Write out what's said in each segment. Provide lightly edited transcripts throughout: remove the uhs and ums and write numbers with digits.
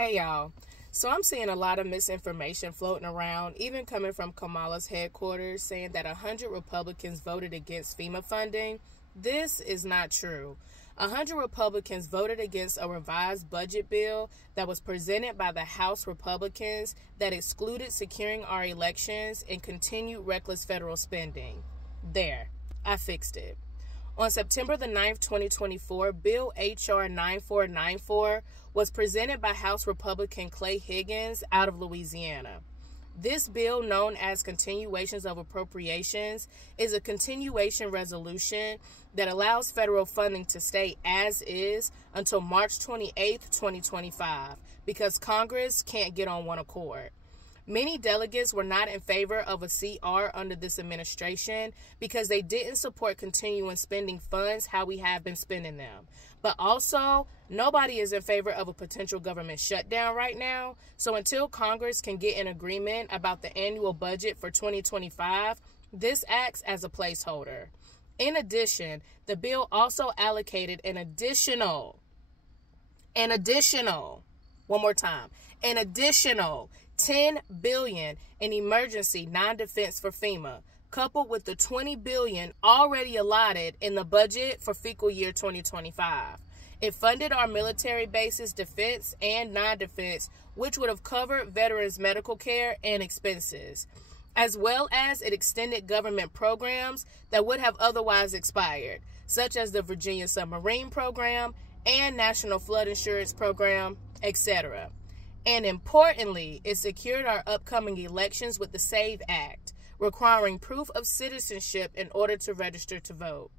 Hey y'all. So I'm seeing a lot of misinformation floating around, even coming from Kamala's headquarters, saying that 100 Republicans voted against FEMA funding. This is not true. 100 Republicans voted against a revised budget bill that was presented by the House Republicans that excluded securing our elections and continued reckless federal spending. There, I fixed it. On September the 9th, 2024, Bill H.R. 9494 was presented by House Republican Clay Higgins out of Louisiana. This bill, known as Continuations of Appropriations, is a continuation resolution that allows federal funding to stay as is until March 28, 2025, because Congress can't get on one accord. Many delegates were not in favor of a CR under this administration because they didn't support continuing spending funds how we have been spending them. But also, nobody is in favor of a potential government shutdown right now. So until Congress can get an agreement about the annual budget for 2025, this acts as a placeholder. In addition, the bill also allocated an additional $10 billion in emergency non-defense for FEMA, coupled with the $20 billion already allotted in the budget for fiscal year 2025. It funded our military bases, defense and non-defense, which would have covered veterans' medical care and expenses, as well as it extended government programs that would have otherwise expired, such as the Virginia Submarine Program and National Flood Insurance Program, etc. And importantly, it secured our upcoming elections with the SAVE Act, requiring proof of citizenship in order to register to vote.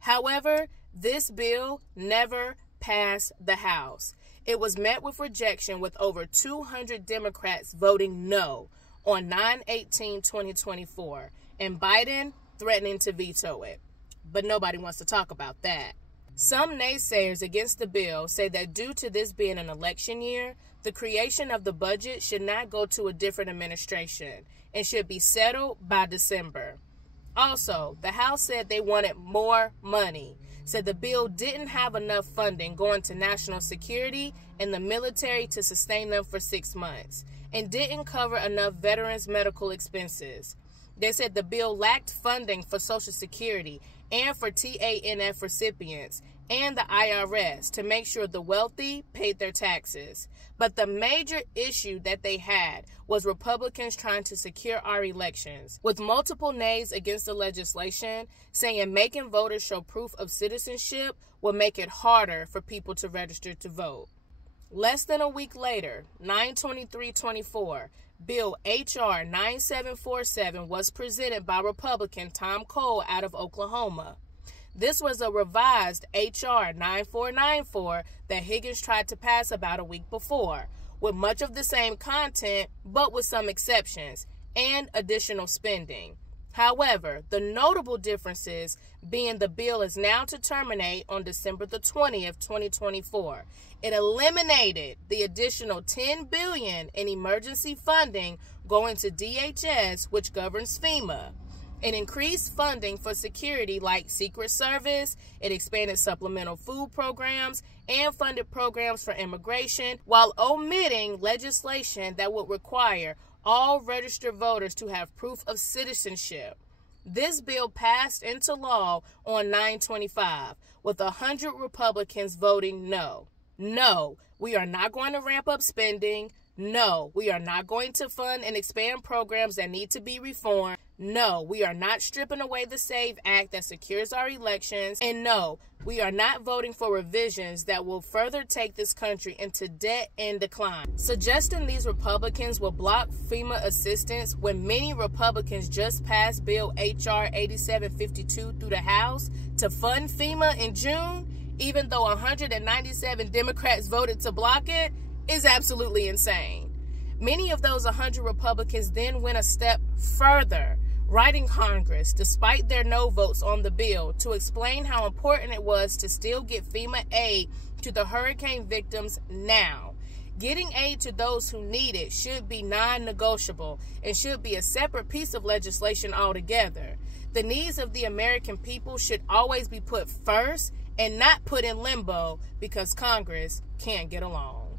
However, this bill never passed the House. It was met with rejection, with over 200 Democrats voting no on 9/18/2024, and Biden threatening to veto it. But nobody wants to talk about that. Some naysayers against the bill say that due to this being an election year, the creation of the budget should not go to a different administration and should be settled by December. Also, the House said they wanted more money, said the bill didn't have enough funding going to national security and the military to sustain them for 6 months, and didn't cover enough veterans' medical expenses. They said the bill lacked funding for Social Security and for TANF recipients and the IRS to make sure the wealthy paid their taxes. But the major issue that they had was Republicans trying to secure our elections, with multiple nays against the legislation, saying making voters show proof of citizenship will make it harder for people to register to vote. Less than a week later, 9/23/24, Bill H.R. 9747 was presented by Republican Tom Cole out of Oklahoma. This was a revised H.R. 9494 that Higgins tried to pass about a week before, with much of the same content, but with some exceptions and additional spending. However, the notable differences being the bill is now to terminate on December the 20th, 2024. It eliminated the additional $10 billion in emergency funding going to DHS, which governs FEMA. It increased funding for security like Secret Service. It expanded supplemental food programs and funded programs for immigration, while omitting legislation that would require all registered voters to have proof of citizenship. This bill passed into law on 9/25, with 100 Republicans voting no. No, we are not going to ramp up spending. No, we are not going to fund and expand programs that need to be reformed. No, we are not stripping away the SAVE Act that secures our elections. And no, we are not voting for revisions that will further take this country into debt and decline. Suggesting these Republicans will block FEMA assistance when many Republicans just passed Bill H.R. 8752 through the House to fund FEMA in June, even though 197 Democrats voted to block it, is absolutely insane. Many of those 100 Republicans then went a step further, writing Congress, despite their no votes on the bill, to explain how important it was to still get FEMA aid to the hurricane victims now. Getting aid to those who need it should be non-negotiable and should be a separate piece of legislation altogether. The needs of the American people should always be put first and not put in limbo because Congress can't get along.